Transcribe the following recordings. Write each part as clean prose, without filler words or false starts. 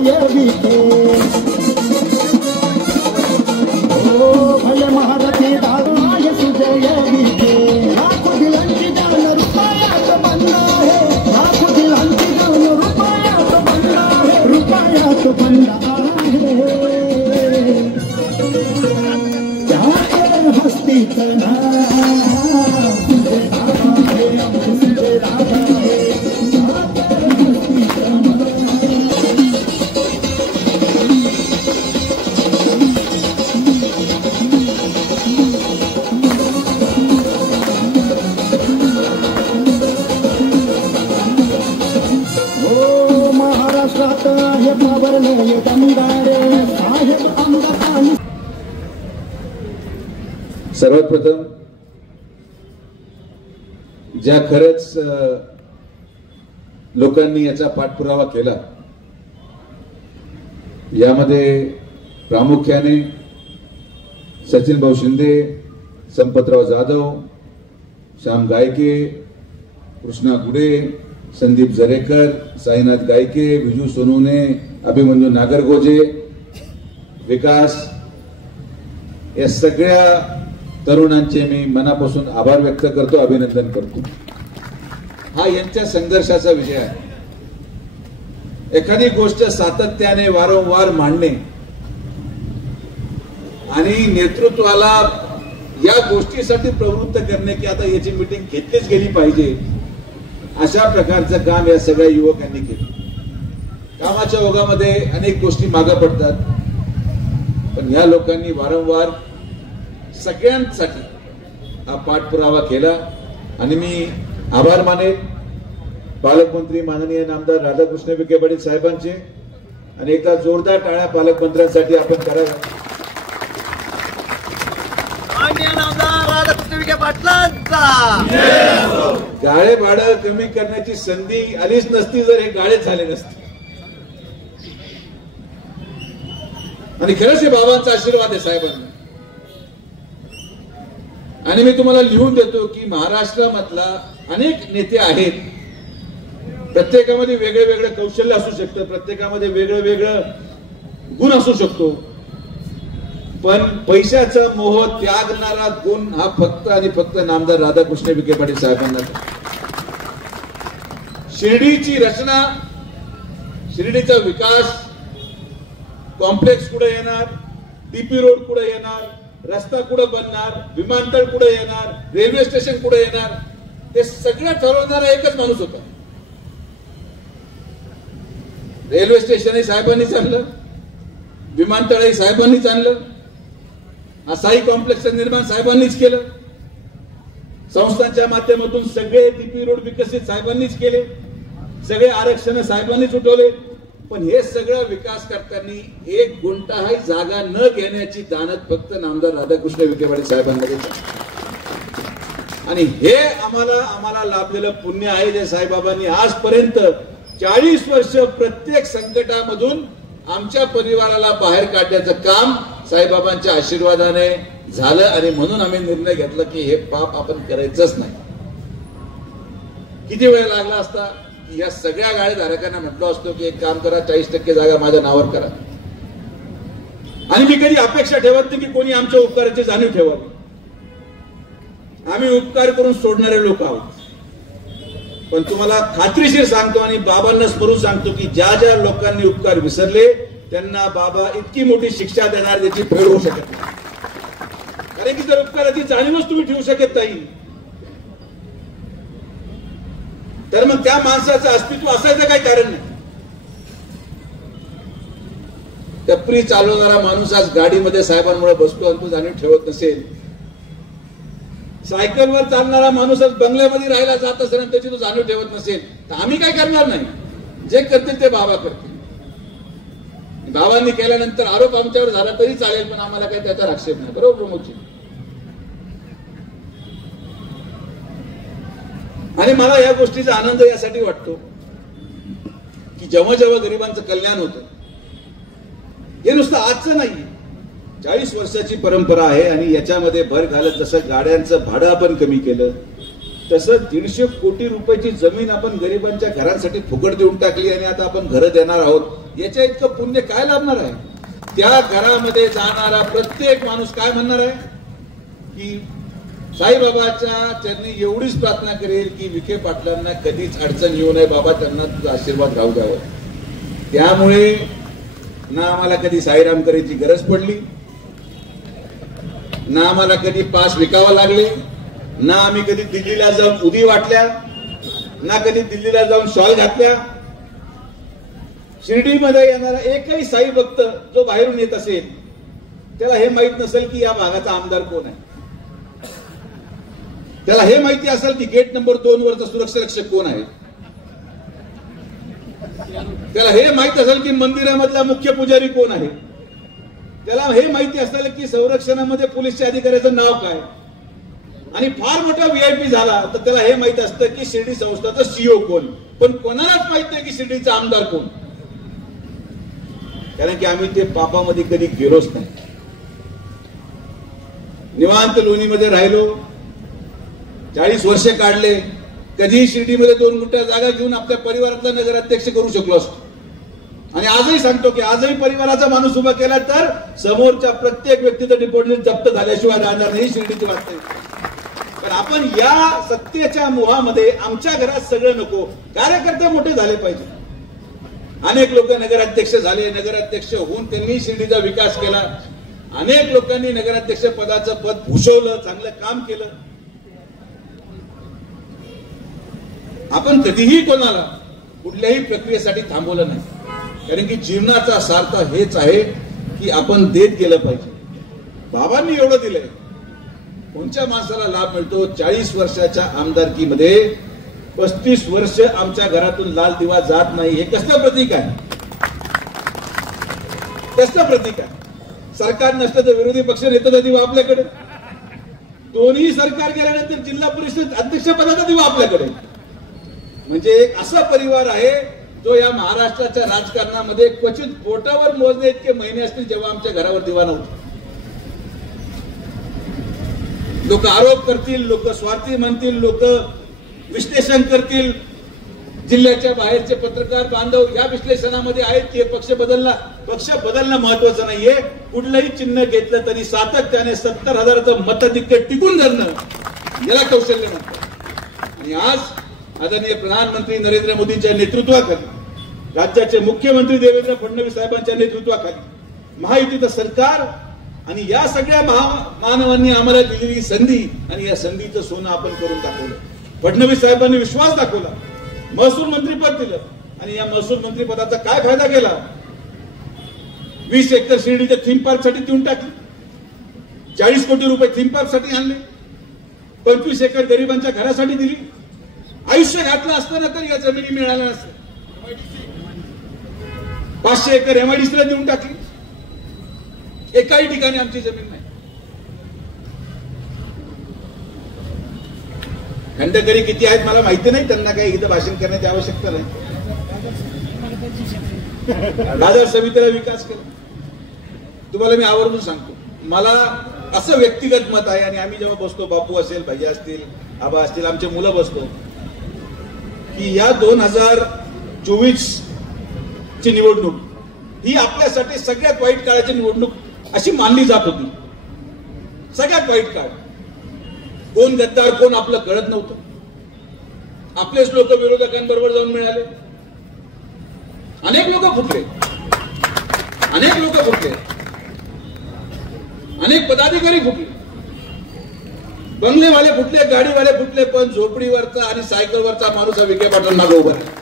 सुजय विखे ओ भले महारथी दाय सुजय विखे लाखो दिलांची दान रुपयात बनला आहे लाखो दिलांची दान रुपयात बनला आहे रुपयात बनला आहे त्या हस्तीच सर्वात प्रथम ज्या खरंच लोकांनी याचा पाठपुरावा केला यामध्ये प्रामुख्याने सचिन भाऊ शिंदे, संपतराव जाधव, श्याम गायके, कृष्णा गुडे, संदीप जरेकर, साईनाथ गायके, विजू सोनवणे, अभिमन्यू नागरगोजे, विकास, या सगळ्या तरुणांचे मी मनापासून आभार व्यक्त करतो, अभिनंदन करतो। हा यांच्या संघर्षाचा विजय आहे। एखादी गोष्ट सातत्याने वारंवार मांडणे आणि नेतृत्वाला या गोष्टीसाठी प्रवृत्त करणे की आता याची मीटिंग घेतलीच गेली पाहिजे, अशा प्रकारचं काम या सगळ्या युवकांनी केलं। कामाच्या ओघामध्ये अनेक गोष्टी मागे पडतात, पण या लोकांनी वारंवार सगळ्यांसाठी हा पाठपुरावा केला आणि मी आभार मानेन पालकमंत्री माननीय नामदार राधाकृष्ण विखे पाटील साहेबांचे, आणि एकदा जोरदार टाळ्या पालकमंत्र्यांसाठी आपण कराव्या। गाळे भाडं कमी करण्याची संधी आलीच नसती जर हे गाळे झाले नसते, आणि खरंच हे बाबांचा आशीर्वाद आहे साहेबांना। आणि मी तुम्हाला लिहून देतो की महाराष्ट्रामधला अनेक नेते आहेत, प्रत्येकामध्ये वेगळे वेगळे कौशल्य असू शकतं, प्रत्येकामध्ये वेगळं वेगळं गुण असू शकतो, पण पैशाचा मोह त्यागणारा गुण हा फक्त आणि फक्त नामदार राधाकृष्ण विखे पाटील साहेबांना। शिर्डीची रचना, शिर्डीचा विकास, कॉम्प्लेक्स कुठे येणार, टीपी रोड कुठे येणार, रस्ता कुठे बनणार, विमानतळ कुठे येणार, रेल्वे स्टेशन कुठे येणार, ते सगळं ठरवणारा एकच माणूस होता। रेल्वे स्टेशनही साहेबांनीच आणलं, विमानतळही साहेबांनीच आणलं, असाही कॉम्प्लेक्सचं निर्माण साहेबांनीच केलं, संस्थांच्या माध्यमातून सगळे टीपी रोड विकसित साहेबांनीच केले, सगळे आरक्षण साहेबांनीच उठवले, पण हे सगळं विकास करताना एक गुंठाही जागा न घेण्याची दानत फक्त नामदार राधाकृष्ण विखे पाटील साहेबांना दिली, आणि हे आम्हाला लाभलेलं पुण्य आहे जे साईबाबांनी आजपर्यंत 40 वर्ष प्रत्येक संकटामधून आमच्या परिवाराला बाहेर काढण्याचं काम साईबाबांच्या आशीर्वादाने झालं, आणि म्हणून आम्ही निर्णय घेतला की हे पाप आपण करायचंच नाही। किती वेळ लागला असता की या सगळ्या गाळेधारकांना म्हटलो असतो की एक काम करा, 40% जागा माझ्या नावावर करा, आणि मी कधी अपेक्षा ठेवत नाही की कोणी आमच्या उपकाराची जाणीव ठेवावी। आम्ही उपकार करून सोडणारे लोक आहोत, पण तुम्हाला खात्रीशीर सांगतो आणि बाबांना स्मरून सांगतो की ज्या ज्या लोकांनी उपकार विसरले त्यांना बाबा इतकी मोठी शिक्षा देणार ज्याची फेड होऊ शकत नाही, कारण की जर उपकाराची जाणीवच तुम्ही ठेवू शकत नाही तर मग त्या माणसाचं अस्तित्व असायचं काही कारण नाही। टपरी चालवणारा माणूस आज गाडीमध्ये साहेबांमुळे बसतो आणि तो जाणीव ठेवत नसेल, सायकलवर चालणारा माणूस आज बंगल्यामध्ये राहायला जात असेल आणि त्याची तो जाणीव ठेवत नसेल, तर आम्ही काय करणार नाही, जे करतील ते बाबा करतील। बाबांनी केल्यानंतर आरोप आमच्यावर झाला तरी चालेल, पण आम्हाला काही त्याचा आक्षेप नाही, बरोबर प्रमोदजी? आणि मला या गोष्टीचा आनंद यासाठी वाटतो की जेव्हा जेव्हा गरिबांचं कल्याण होतं, हे नुसतं आजचं नाही, 40 वर्षाची परंपरा आहे, आणि याच्यामध्ये भर घालत जसं गाड्यांचं भाडं आपण कमी केलं, तसं 150 कोटी रुपयाची जमीन आपण गरिबांच्या घरांसाठी फुकट देऊन टाकली आणि आता आपण घरं देणार आहोत. याच्या इतकं पुण्य काय लाभणार आहे? त्या घरामध्ये जाणारा प्रत्येक माणूस काय म्हणणार आहे की साईबाबाच्या चरणी एवढीच प्रार्थना करेल की विखे पाटलांना कधीच अडचण येऊ नये बाबा, त्यांना तुझा आशीर्वाद राहू द्यावा. त्यामुळे ना आम्हाला कधी साईराम करायची गरज पडली, ना आम्हाला कधी पास विकावं लागले, ना आम्ही कधी दिल्लीला जाऊन उदी वाटल्या, ना कधी दिल्लीला जाऊन शॉल घातल्या. शिर्डीमध्ये येणारा एकही साई भक्त जो बाहेरून येत असेल त्याला हे माहित नसेल की या भागाचा आमदार कोण आहे. त्याला हे माहिती असेल की गेट नंबर 2 वरचा सुरक्षा रक्षक कोण आहे. त्याला हे माहित असेल की मंदिरामधला मुख्य पुजारी कोण आहे. त्याला हे माहिती असेल की संरक्षणामध्ये पोलीसच्या अधिकाऱ्याचं नाव काय. आणि फार मोठा VIP झाला तर त्याला हे माहित असतं की शिर्डी संस्थाचा CEO कोण. पण कोणालाच माहित नाही की शिर्डीचा आमदार कोण, कारण की आम्ही ते पापामध्ये कधी गेलोच नाही. निवांत लोणीमध्ये राहिलो, 40 वर्षे काढले. कधीही शिर्डीमध्ये 2 गुंठा जागा घेऊन आपल्या परिवारातला नगराध्यक्ष करू शकलो असतो. आणि आजही सांगतो की आजही परिवाराचा माणूस उभा केला तर समोरच्या प्रत्येक व्यक्तीचं डिपॉझिट जप्त झाल्याशिवाय राहणार नाही. शिर्डीची वास्तविकता. पण आपण या सत्तेच्या मोहामध्ये आमच्या घरात सगळं नको, कार्यकर्ते मोठे झाले पाहिजे. अनेक लोक नगराध्यक्ष झाले, नगराध्यक्ष होऊन त्यांनी शिर्डीचा विकास केला. अनेक लोकांनी नगराध्यक्ष पदाचं पद भूषवलं, चांगलं काम केलं. आपण कधीही कोणाला कुठल्याही प्रक्रियेसाठी थांबवलं नाही, कारण की जीवनाचा सार्थ हेच आहे की आपण देत गेलं पाहिजे. बाबांनी एवढं दिलंय. कोणत्या माणसाला लाभ मिळतो? 40 वर्षाच्या आमदारकीमध्ये 35 वर्ष आमच्या घरातून लाल दिवा जात नाही. हे कसलं प्रतीक आहे? कसलं प्रतीक आहे? सरकार नसतं तर विरोधी पक्ष नेत्याचा दिवा आपल्याकडे, दोन्ही सरकार गेल्यानंतर जिल्हा परिषद अध्यक्ष पदाचा दिवा आपल्याकडे. म्हणजे एक असा परिवार आहे जो या महाराष्ट्राच्या राजकारणामध्ये क्वचित बोटावर मोजणे इतके महिने असतील जेव्हा आमच्या घरावर दिवा नव्हता. लोक आरोप करतील, लोक स्वार्थी म्हणतील, लोक विश्लेषण करतील. जिल्ह्याच्या बाहेरचे पत्रकार बांधव या विश्लेषणामध्ये आहेत की पक्ष बदलला. पक्ष बदलणं महत्वाचं नाहीये. कुठलंही चिन्ह घेतलं तरी सातत्याने 70,000चं मताधिक्य टिकून धरणं याला कौशल्य म्हणतात. आणि आज आदरणीय प्रधानमंत्री नरेंद्र मोदींच्या नेतृत्वाखाली, राज्याचे मुख्यमंत्री देवेंद्र फडणवीस साहेबांच्या नेतृत्वाखाली महायुतीचं सरकार आणि या सगळ्या मानवांनी आम्हाला दिलेली संधी आणि या संधीचं सोनं आपण करून दाखवलं. फडणवीस साहेबांनी विश्वास दाखवला, महसूल मंत्रीपद दिलं आणि या महसूल मंत्रीपदाचा काय फायदा केला? 20 एकर शिर्डीच्या थीम पार्क साठी देऊन टाकली, 40 कोटी रुपये थीम पार्क साठी आणले, 25 एकर गरिबांच्या घरासाठी दिली. आयुष्य घातलं असताना तर या जमिनी मिळाल्या नसत्या. 500 एकर MIDCला देऊन टाकली. एकाही ठिकाणी आमची जमीन नाही. खंडकरी किती आहेत मला माहिती नाही, त्यांना काही इथं भाषण करण्याची आवश्यकता नाही. बाजार समितीला विकास केला. तुम्हाला मी आवर्जून सांगतो, मला असं व्यक्तिगत मत आहे आणि आम्ही जेव्हा बसतो, बापू असेल, भैया असतील, आबा असतील, आमचे मुलं बसतो, की या 2024 ची निवडणूक ही आपल्यासाठी सगळ्यात वाईट काळाची निवडणूक अशी मानली जात होती. सगळ्यात वाईट काळ. कोण गद्दार कोण आपलं कळत नव्हतं. आपलेच लोक विरोधकांबरोबर जाऊन मिळाले. अनेक लोक फुटले, अनेक पदाधिकारी फुटले, बंगलेवाले फुटले, गाडीवाले फुटले, पण झोपडीवरचा आणि सायकलवरचा माणूस हा विखे पाटील मागे उभा आहे.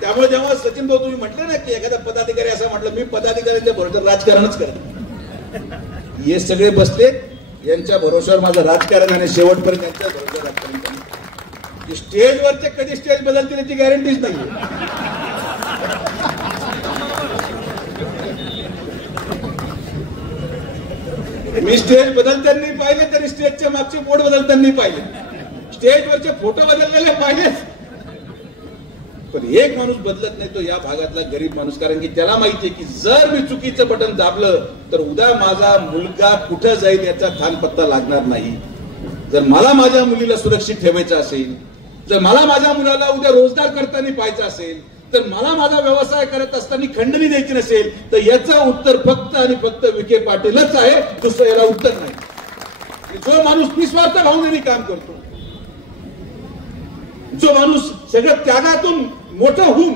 त्यामुळे जेव्हा सचिन भाऊ तुम्ही म्हटले ना की एखादा पदाधिकारी असं म्हटलं, मी पदाधिकाऱ्यांच्या भरोश्यावर राजकारणच करत. हे सगळे बसले, यांच्या भरोश्यावर माझं राजकारण आणि शेवटपर्यंत यांच्या भरोश्यावर राजकारण करणार. स्टेजवरचे कधी स्टेज बदलतील याची गॅरंटीच नाही. मी स्टेज बदलताना पाहिले तरी स्टेजच्या मागचे बोर्ड बदलताना पाहिले, स्टेजवरचे फोटो बदललेले पाहिले, पण एक माणूस बदलत नाही तो या भागातला गरीब माणूस. कारण की त्याला माहितीये की जर मी चुकीचं बटन दाबलं तर उद्या माझा मुलगा कुठं जाईल याचा खानपत्ता लागणार नाही. जर मला माझ्या मुलीला सुरक्षित ठेवायचं असेल, जर मला माझ्या मुलाला उद्या रोजगार करताना पाहायचं असेल, तर मला माझा व्यवसाय करत असताना खंडणी द्यायची नसेल, तर याचं उत्तर फक्त आणि फक्त विखे पाटीलच आहे, दुसरं याला उत्तर नाही. जो माणूस निस्वार्थ भावनेने काम करतो, जो माणूस सगळं त्यागातून मोठं होऊन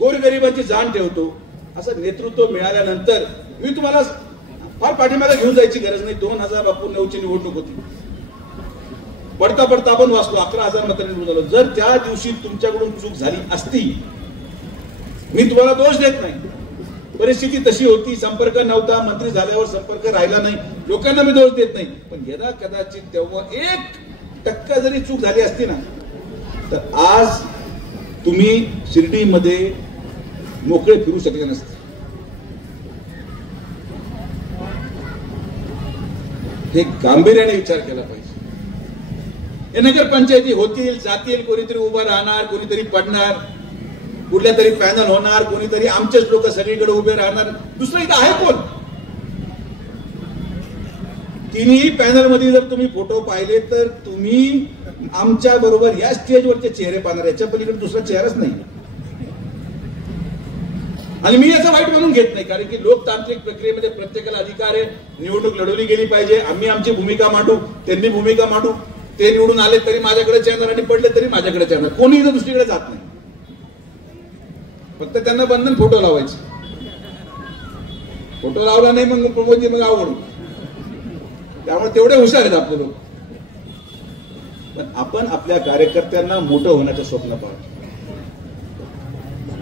गोरगरिबांची जाण ठेवतो, असं नेतृत्व मिळाल्यानंतर मी तुम्हाला फार पाठीमागे घेऊन जायची गरज नाही. 2009ची निवडणूक होती, पडता पडता आपण वाचलो 11,000 मतांनी निवडून आलो. जर त्या दिवशी तुमच्याकडून चूक झाली असती, मी तुम्हाला दोष देत नाही, परिस्थिती तशी होती, संपर्क नव्हता, मंत्री झाल्यावर संपर्क राहिला नाही, लोकांना मी दोष देत नाही. पण यदा कदाचित तेव्हा 1% जरी चूक झाली असती ना, तर आज तुम्ही शिर्डीमध्ये मोकळे फिरू शकले नसते. हे गांभीर्याने विचार केला पाहिजे. हे नगरपंचायती होतील, जातील, कोणीतरी उभं राहणार, कोणीतरी पडणार, कुठल्या तरी पॅनल होणार, कोणीतरी आमचेच लोक सगळीकडे उभे राहणार, दुसरं इथं आहे कोण? तिन्ही पॅनल मध्ये जर तुम्ही फोटो पाहिले तर तुम्ही आमच्या बरोबर या स्टेजवरचे चेहरे पाहणार, याच्या पलीकडे दुसरा चेहराच नाही. आणि मी याचं वाईट म्हणून घेत नाही, कारण की लोकतांत्रिक प्रक्रियेमध्ये प्रत्येकाला अधिकार आहे, निवडणूक लढवली गेली पाहिजे, आम्ही आमची भूमिका मांडू, त्यांनी भूमिका मांडू, ते निवडून आले तरी माझ्याकडेच येणार आणि पडले तरी माझ्याकडेच येणार, कोणी इथं दुसरीकडे जात नाही. फक्त त्यांना बंधन फोटो लावायचे, फोटो लावला नाही मग प्रमोदजी मग आवडू, त्यामुळे तेवढे हुशार आहेत आपले लोक. पण आपण आपल्या कार्यकर्त्यांना मोठं होण्याचं स्वप्न पाहतो.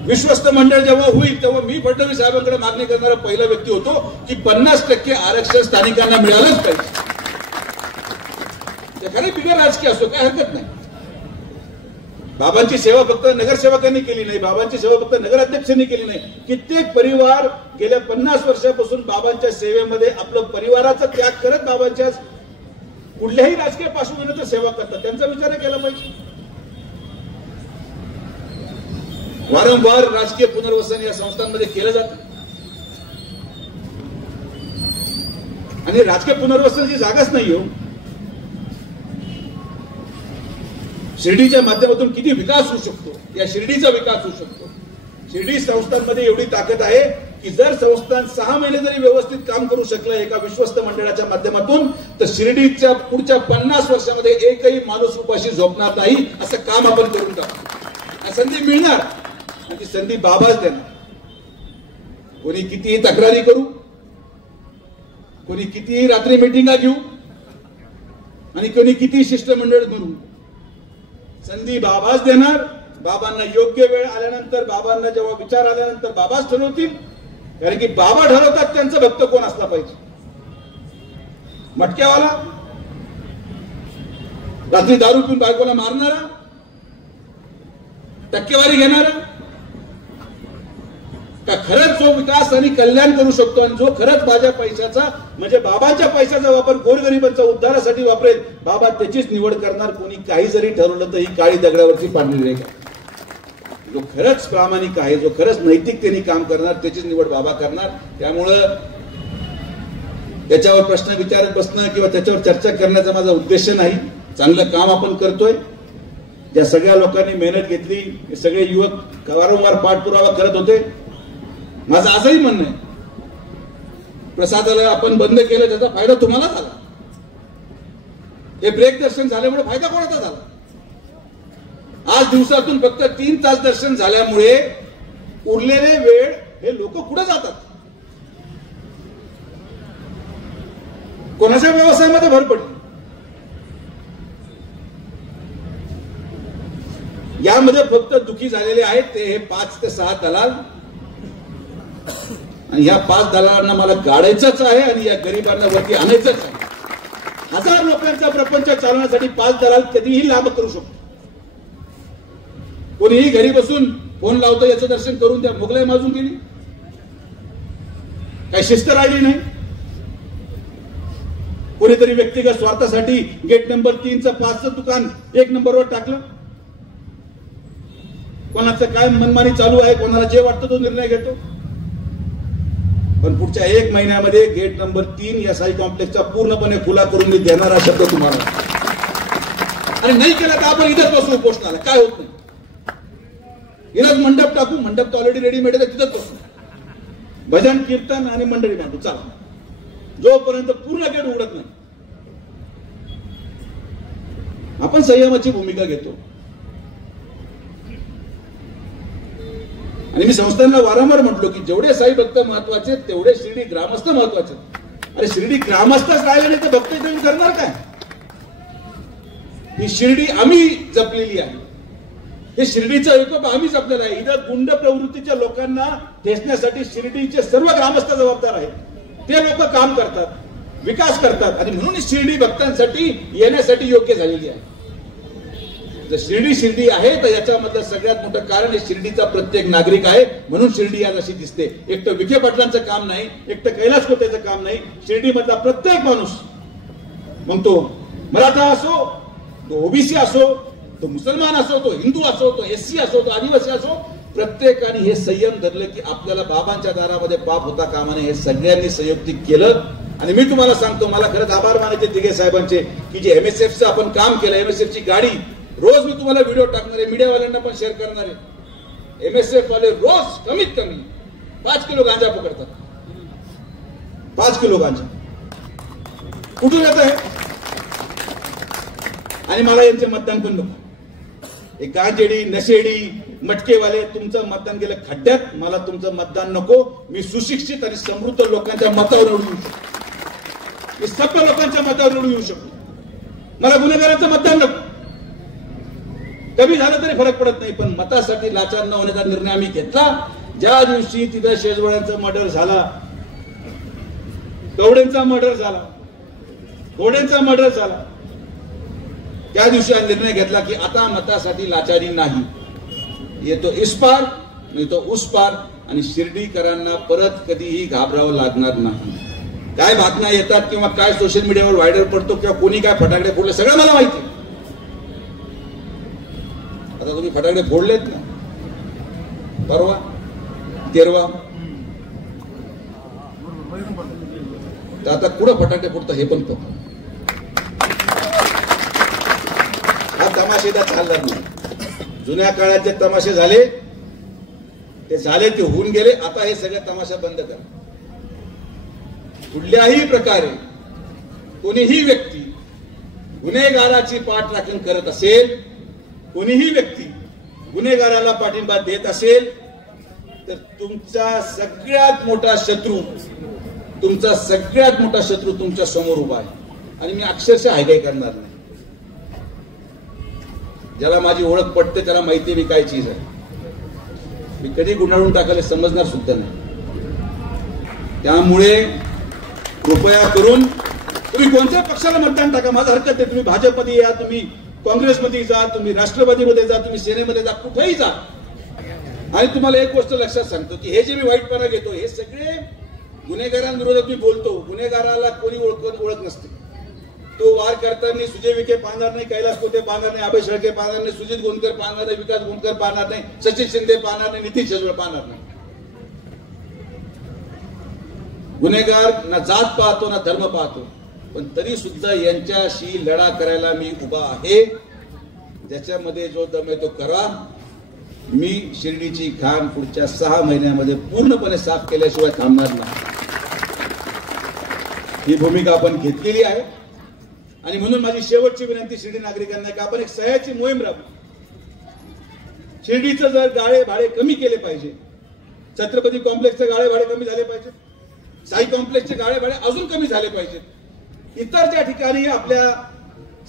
विश्वस्त मंडळ जेव्हा होईल तेव्हा मी फडणवीस साहेबांकडे मागणी करणारा पहिला व्यक्ती होतो की 50% आरक्षण स्थानिकांना मिळालंच पाहिजे. खरे बिगर राजकीय असो काय हरकत नाही. बाबांची सेवा फक्त नगरसेवकांनी केली नाही, बाबांची सेवा फक्त नगराध्यक्षांनी केली नाही. कित्येक परिवार गेल्या 50 वर्षापासून बाबांच्या सेवेमध्ये आपलं परिवाराचा त्याग करत बाबांच्या कुठल्याही राजकीय पार्श्वभूमीवर सेवा करतात, त्यांचा विचार केला पाहिजे. वारंवार राजकीय पुनर्वसन या संस्थांमध्ये केलं जातं आणि राजकीय पुनर्वसनाची जागाच नाही हो. शिर्डीच्या माध्यमातून किती विकास होऊ शकतो, या शिर्डीचा विकास होऊ शकतो. शिर्डी संस्थांमध्ये एवढी ताकद आहे की जर संस्थान 6 महिने जरी व्यवस्थित काम करू शकलं एका विश्वस्त मंडळाच्या माध्यमातून, तर शिर्डीच्या पुढच्या 50 वर्षामध्ये एकही माणूस उपाशी झोपणार नाही, असं काम आपण करून टाकू. संधी मिळणार आणि ती संधी बाबाच देणार. कोणी कितीही तक्रारी करू, कोणी कितीही रात्री मिटिंगा घेऊ आणि कोणी कितीही शिष्टमंडळ करू, संधी बाबाच देणार. बाबांना योग्य वेळ आल्यानंतर, बाबांना जेव्हा विचार आल्यानंतर बाबाच ठरवतील, कारण की बाबा ठरवतात त्यांचं भक्त कोण असला पाहिजे. मटक्यावाला, रात्री दारू पिऊन बायकोला मारणारा, टक्केवारी घेणारा, का खरंच जो विकास आणि कल्याण करू शकतो आणि जो खरंच माझ्या पैशाचा म्हणजे बाबांच्या पैशाचा वापर गोरगरिबांच्या उद्धारासाठी वापरेल, बाबा त्याचीच निवड करणार. कोणी काही जरी ठरवलं तर ही काळी दगडावरची पांढरी रेखा. जो खरंच प्रामाणिक आहे, जो खरंच नैतिकतेने काम करणार, त्याचीच निवड बाबा करणार. त्यामुळं त्याच्यावर प्रश्न विचारत बसणं किंवा त्याच्यावर चर्चा करण्याचा माझा उद्देश नाही. चांगलं काम आपण करतोय, ज्या सगळ्या लोकांनी मेहनत घेतली, हे सगळे युवक वारंवार पाठपुरावा करत होते. माझं आजही म्हणणं आहे, प्रसादाला आपण बंद केलं त्याचा फायदा तुम्हाला झाला. हे ब्रेक दर्शन झाल्यामुळे फायदा कोणाचा झाला? आज दिवसातून फक्त 3 तास दर्शन झाल्यामुळे उरलेले वेळ हे लोक कुठे जातात? कोणाच्या व्यवसायामध्ये भर पडली? यामध्ये फक्त दुखी झालेले आहेत ते हे 5 ते 6 दलाल, आणि या 5 दलालांना मला गाडायचंच आहे आणि या गरिबांना वरती आणायचंच आहे. 1000 लोकांचा प्रपंच चालवण्यासाठी 5 दलाल कधीही लाभ करू शकतो. कोणीही घरी बसून फोन लावतो, याचं दर्शन करून त्या मुघलाई माजून गेली, काही शिस्त राहिली नाही. कोणीतरी व्यक्तिगत स्वार्थासाठी गेट नंबर 3चं 5चं दुकान 1 नंबरवर टाकलं. कोणाचं काय मनमानी चालू आहे, कोणाला जे वाटतं तो निर्णय घेतो. पण पुढच्या 1 महिन्यामध्ये गेट नंबर 3 या साई कॉम्प्लेक्सचा पूर्णपणे खुला करून मी देणारा शब्द तुम्हाला. आणि नाही केला तर आपण इथंच बसू उपोषणाला, काय होत नाही. इथंच मंडप टाकू, मंडप तर ऑलरेडी रेडीमेड आहे, तिथंच बसू. भजन कीर्तन आणि मंडळी मांडू, चला. जोपर्यंत पूर्ण गेट उघडत नाही आपण संयमाची भूमिका घेतो. आणि मी संस्थांना वारंवार म्हटलो की जेवढे साई भक्त महत्वाचे तेवढे शिर्डी ग्रामस्थ महत्वाचे. अरे शिर्डी ग्रामस्थच राहिले नाही तर भक्त येऊन करणार काय. ही शिर्डी आम्ही जपलेली आहे, हे शिर्डीचं एकोप आम्ही जपलेलं आहे. इथं गुंड प्रवृत्तीच्या लोकांना ठेचण्यासाठी शिर्डीचे सर्व ग्रामस्थ जबाबदार आहेत. ते लोक काम करतात, विकास करतात आणि म्हणून शिर्डी भक्तांसाठी येण्यासाठी योग्य झालेली आहे. जर शिर्डी आहे तर याच्यामधलं सगळ्यात मोठं कारण हे शिर्डीचा प्रत्येक नागरिक आहे. म्हणून शिर्डी आज अशी दिसते. एक तर विखे पाटलांचं काम नाही, एक तर कैलास कोतेचं काम नाही. शिर्डीमधला प्रत्येक माणूस, मग तो मराठा असो, तो ओबीसी असो, तो मुसलमान असो, तो हिंदू असो, तो एससी असो, तो आदिवासी असो, प्रत्येकाने हे संयम धरलं की आपल्याला बाबांच्या दारामध्ये पाप होता कामा नये. हे सगळ्यांनी संयुक्तिक केलं. आणि मी तुम्हाला सांगतो, मला खरंच आभार मानायचे दिघे साहेबांचे की जे MSFचं आपण काम केलं. MSFची गाडी रोज मी तुम्हाला व्हिडिओ टाकणार आहे, मीडियावाल्यांना पण शेअर करणार आहे. MSF वाले रोज कमीत कमी 5 किलो गांजा पकडतात. 5 किलो गांजा कुठून येत आहे. आणि मला यांचे मतदान पण नको. हे गांजेडी नशेडी मटकेवाले तुमचं मतदान गेलं खड्ड्यात. मला तुमचं मतदान नको. मी सुशिक्षित आणि समृद्ध लोकांच्या मतावर निवडून येऊ शकतो. मी सभ्य लोकांच्या मतावर निवडून येऊ शकतो. मला गुन्हेगारांचं मतदान नको. कमी झालं तरी फरक पडत नाही, पण मतासाठी लाचार न होण्याचा निर्णय आम्ही घेतला. ज्या दिवशी तिथं शेजवळ्यांचा मर्डर झाला, कवडेंचा मर्डर झाला, घोडेंचा मर्डर झाला, त्या दिवशी हा निर्णय घेतला की आता मतासाठी लाचारी नाही. येतो इस पार नाही तो उस पार. आणि शिर्डीकरांना परत कधीही घाबरावं लागणार नाही. काय बातम्या येतात किंवा काय सोशल मीडियावर व्हायरल पडतो किंवा कोणी काय फटाकडे फोडले सगळं मला माहिती. आता तुम्ही फटाकडे फोडलेत ना परवा 13, तर आता कुठं फटाकडे फोडतं हे पण बघा. हा तमाशेदा चालणार नाही. जुन्या काळात जे तमाशे झाले ते झाले, ते होऊन गेले. आता हे सगळे तमाशा बंद करा. कुठल्याही प्रकारे कोणीही व्यक्ती गुन्हेगाराची पाठराखण करत असेल, कोणीही व्यक्ती गुन्हेगाराला पाठिंबा देत असेल तर तुमचा सगळ्यात मोठा शत्रू तुमच्या समोर उभा आहे. आणि मी अक्षरशः हायगाय करणार नाही. ज्याला माझी ओळख पटते त्याला माहिती मी काय चीज आहे. मी कधी गुंडाळून टाकायला समजणार सुद्धा नाही. त्यामुळे कृपया करून तुम्ही कोणत्या पक्षाला मतदान टाका, माझं हरकत आहे. तुम्ही भाजपमध्ये या, तुम्ही काँग्रेसमध्ये जा, तुम्ही राष्ट्रवादीमध्ये जा, तुम्ही सेनेमध्ये जा, कुठेही जा. आणि तुम्हाला एक गोष्ट लक्षात सांगतो की हे जे मी वाईटपणा घेतो हे सगळे गुन्हेगारांविरोधात मी बोलतो. गुन्हेगाराला कोणी ओळख नसते. तो वार करताना सुजय विखे पाहणार नाही, कैलास कोते पाहणार नाही, अभय शेळके पाहणार नाही, सुजित गोंदकर पाहणार नाही, विकास गोंदकर पाहणार नाही, सचिन शिंदे पाहणार नाही, नितीन शेजवळ पाहणार नाही. गुन्हेगार ना जात पाहतो ना धर्म पाहतो, पण तरी सुद्धा यांच्याशी लढा करायला मी उभा आहे. ज्याच्यामध्ये जो दम आहे तो करा. मी शिर्डीची खाण पुढच्या 6 महिन्यामध्ये पूर्णपणे साफ केल्याशिवाय थांबणार नाही. ही भूमिका आपण घेतलेली आहे. आणि म्हणून माझी शेवटची विनंती शिर्डी नागरिकांना की आपण एक सह्याची मोहीम राबवू. शिर्डीचं जर गाळे भाडे कमी केले पाहिजे, छत्रपती कॉम्प्लेक्सचे गाळे भाडे कमी झाले पाहिजे, साई कॉम्प्लेक्सचे गाळे भाडे अजून कमी झाले पाहिजेत. इतर ज्या ठिकाणी आपल्या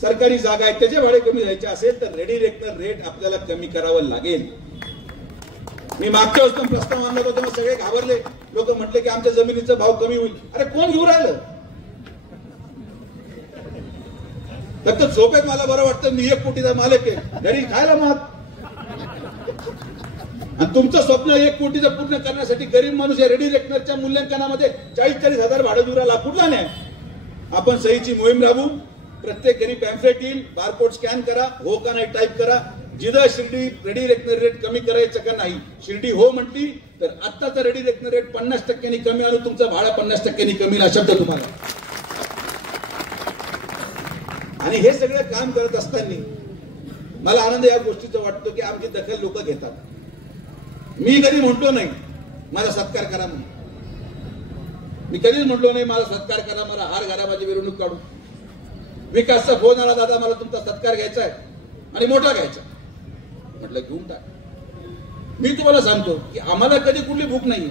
सरकारी जागा आहेत त्याचे भाडे कमी जायचे असेल तर रेडी रेट आपल्याला कमी करावं लागेल. मी मागच्या वेळेस प्रस्ताव आणला होता तेव्हा सगळे घाबरले. लोक म्हटले की आमच्या जमिनीचा भाव कमी होईल. अरे कोण घेऊन राहिलं. फक्त झोपेत मला बरं वाटतं मी 1 कोटीचा मालक आहे, घरी खायला माग. आणि तुमचं स्वप्न 1 कोटीचं पूर्ण करण्यासाठी गरीब माणूस या रेडी रेकनरच्या मूल्यांकनामध्ये 40-40 हजार भाडं दुराला कुठला नाही. आपण सहीची मोहीम राबवू. प्रत्येक घरी पॅम्फलेट येईल, बारकोड स्कॅन करा, हो का नाही टाईप करा. जिथं शिर्डी रेडी रेकनर रेट कमी करायचं का नाही, शिर्डी हो म्हटली तर आत्ताचा रेडी रेकनर रेट 50% कमी आणून तुमचं भाडं 50% कमी ना शब्द तुम्हाला. आणि हे सगळं काम करत असताना मला आनंद या गोष्टीचा वाटतो की आमची दखल लोक घेतात. मी कधी म्हणतो नाही मला सत्कार करा म्हणून, मी कधीच म्हटलो नाही मला सत्कार करा, मला हार घाला, माझी मिरवणूक काढू. विकासचा फोन आला, दादा मला तुमचा सत्कार घ्यायचा आहे आणि मोठा घ्यायचा. म्हटलं घेऊन टाक. मी तुम्हाला सांगतो की आम्हाला कधी कुठली भूक नाही.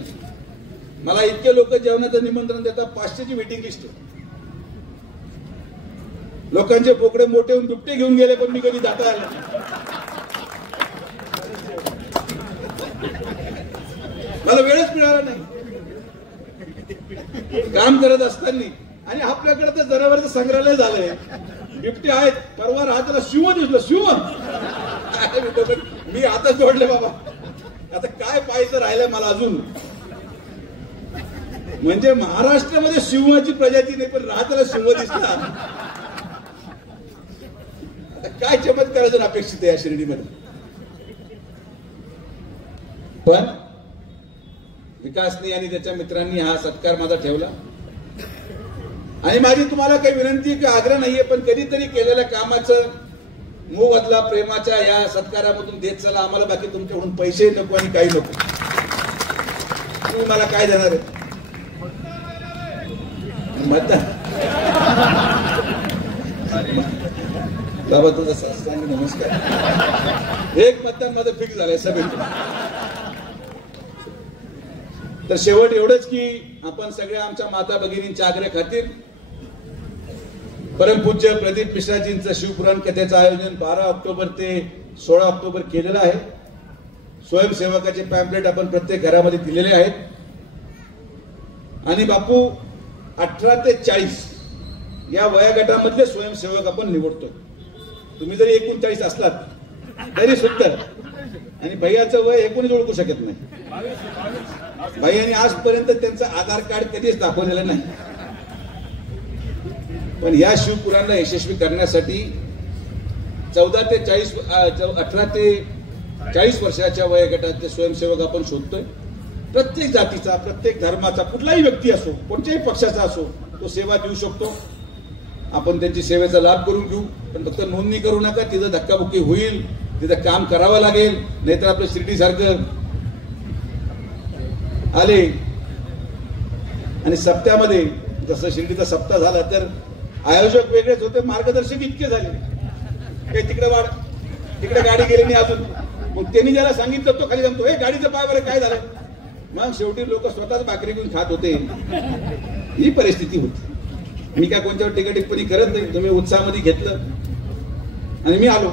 मला इतके लोक जेवणाचं निमंत्रण देतात, 500ची वेटिंग लिस्ट आहे. लोकांचे बोकडे मोठे होऊन दुपटे घेऊन गेले पण मी कधी जाता आला. मला वेळच मिळाला नाही काम करत असताना. आणि आपल्याकडे तर जनावरचं संग्रहालय झालंय, बिबटे आहेत. परवा राहताना शिव दिसलं, शिव मी आता जोडले बाबा, आता काय पाहायचं राहिलंय मला अजून. म्हणजे महाराष्ट्रामध्ये सिंहाची प्रजाती नाही पण राहताना सिंह दिसला. आता काय चमत्कार अजून अपेक्षित आहे या शिर्डीमध्ये. पण विकासने आणि त्याच्या मित्रांनी हा सत्कार माझा ठेवला. आणि माझी तुम्हाला काही विनंती की आग्रह नाहीये, पण कधीतरी केलेल्या कामाचं मोबदला प्रेमाच्या या सत्कारामधून देत चला. आम्हाला बाकी तुमच्याकडून पैसे नको आणि काही नको. तुम्ही मला काय देणार आहे? मतदान. बाबा तुझा सांग नमस्कार. एक मतदान माझं फिक्स झालंय सभेत. तर शेवट एवढंच की आपण सगळ्या आमच्या माता भगिनींच्या आग्रह खातीर परमपूज्य प्रदीप मिश्राजींचं शिवपुराण कथेचं आयोजन 12 ऑक्टोबर ते 16 ऑक्टोबर केलेलं आहे. स्वयंसेवकाचे पॅम्पलेट आपण प्रत्येक घरामध्ये दिलेले आहेत. आणि बापू 18 ते 40 या वयोगटामधले स्वयंसेवक आपण निवडतो. तुम्ही जरी 39 असलात तरी सुद्धा. आणि भैयाचं वय 19 ओळखू शकत नाही. भैयाने आजपर्यंत त्यांचं आधार कार्ड कधीच दाखवलेलं नाही. पण या शिवपुराणला यशस्वी करण्यासाठी 18 ते 40 वर्षाच्या वयोगटातले स्वयंसेवक आपण शोधतोय. प्रत्येक जातीचा, प्रत्येक धर्माचा, कुठलाही व्यक्ती असो, कोणत्याही पक्षाचा असो, तो सेवा देऊ शकतो. आपण त्यांची सेवेचा लाभ करून घेऊ. पण फक्त नोंदणी करू नका. तिथं धक्काबुक्की होईल, तिथं काम करावं लागेल. नाहीतर आपलं शिर्डी सारखं आले आणि सप्त्यामध्ये जसं शिर्डीचा सप्ताह झाला तर आयोजक वेगळेच होते, मार्गदर्शक इतके झाले. काही तिकडे वाढ, तिकडे गाडी गेली नाही अजून. मग त्यांनी ज्याला सांगितलं तो खाली जमतो, हे गाडीचं पाय बरं काय झालं. मग शेवटी लोक स्वतःच भाकरी घेऊन खात होते. ही परिस्थिती होती. मी काय कोणत्यावर टीका टिप्पणी करत नाही. तुम्ही उत्साहामध्ये घेतलं आणि मी आलो.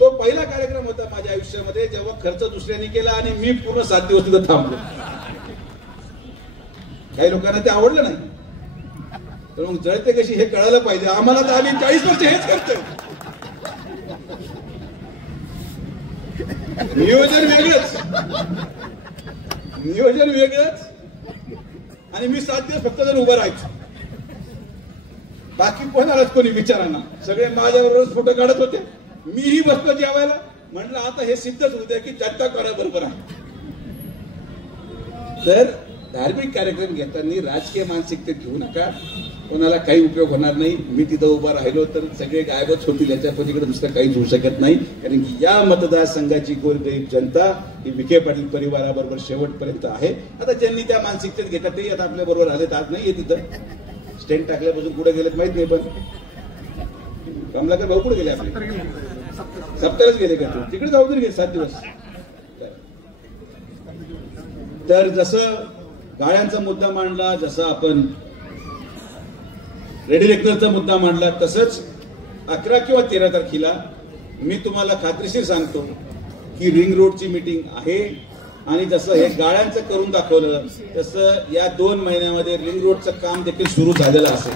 तो पहिला कार्यक्रम होता माझ्या आयुष्यामध्ये जेव्हा खर्च दुसऱ्यांनी केला आणि मी पूर्ण 7 दिवस तिथं थांबलो. काही लोकांना ते आवडलं नाही. तर मग जळते कशी हे कळायला पाहिजे. आम्हाला तर आम्ही 40 वर्ष हेच करतोय. नियोजन वेगळंच, नियोजन वेगळंच. आणि मी 7 दिवस फक्त जर उभं राहायचो. बाकी कोणालाच कोणी विचारांना. सगळे माझ्याबरोबर फोटो काढत होते. मीही बसलो जेवायला. म्हटलं आता हे सिद्धच होते की जनता कोणा बरोबर आहे. तर धार्मिक कार्यक्रम घेताना राजकीय मानसिकतेत घेऊ नका. कोणाला काही उपयोग होणार नाही. मी तिथं उभा राहिलो तर सगळे गायबच होतील. याच्या पलीकडे दुसरं काहीच होऊ शकत नाही. कारण की या मतदारसंघाची गोरगरीब जनता ही विखे पाटील परिवाराबरोबर शेवटपर्यंत आहे. आता ज्यांनी त्या मानसिकतेत घेतात ते आता आपल्या बरोबर आलेत. आज नाही तिथं स्टेंट टाकल्यापासून कुठे गेलेत माहित नाही. पण कमलाकर भाऊ कुठे गेले आपले? सप्त्यालाच गेले का? तिकडे जाऊ तरी गेले 7 दिवस. तर जसं गाळ्यांचा मुद्दा मांडला, जसं आपण रेडी रेकनरचा मुद्दा मांडला, तसंच 11 किंवा 13 तारखेला मी तुम्हाला खात्रीशीर सांगतो की रिंग रोडची मीटिंग आहे. आणि जसं हे गाळ्यांचं करून दाखवलं तसं या 2 महिन्यामध्ये रिंग रोडचं काम देखील सुरू झालेलं असेल.